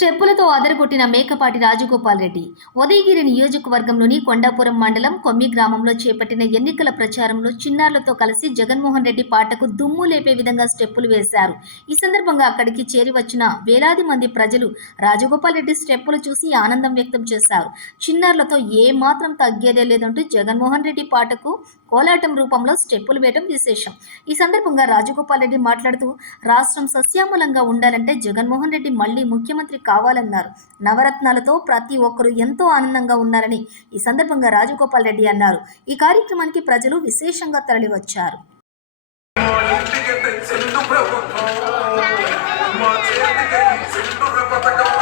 స్టెప్పులతో అదరగొట్టిన మేకపాటి రాజగోపాల్ రెడ్డి. ఉదయగిరి నియోజకవర్గంలోని కొండాపురం మండలం కొమ్మి గ్రామంలో చేపట్టిన ఎన్నికల ప్రచారంలో చిన్నారులతో కలిసి జగన్మోహన్ రెడ్డి పాటకు దుమ్ము లేపే విధంగా స్టెప్పులు వేశారు. ఈ సందర్భంగా అక్కడికి చేరి వచ్చిన వేలాది మంది ప్రజలు రాజగోపాల్ రెడ్డి స్టెప్పులు చూసి ఆనందం వ్యక్తం చేశారు. చిన్నారులతో ఏ మాత్రం తగ్గేదే లేదంటూ జగన్మోహన్ రెడ్డి పాటకు కోలాటం రూపంలో స్టెప్పులు వేయడం విశేషం. ఈ సందర్భంగా రాజగోపాల్ రెడ్డి మాట్లాడుతూ రాష్ట్రం సస్యామూలంగా ఉండాలంటే జగన్మోహన్ రెడ్డి మళ్ళీ ముఖ్యమంత్రి కావాలన్నారు. నవరత్నాలతో ప్రతి ఒక్కరూ ఎంతో ఆనందంగా ఉన్నారని ఈ సందర్భంగా రాజగోపాల్ రెడ్డి అన్నారు. ఈ కార్యక్రమానికి ప్రజలు విశేషంగా తరలివచ్చారు. మా చేతికి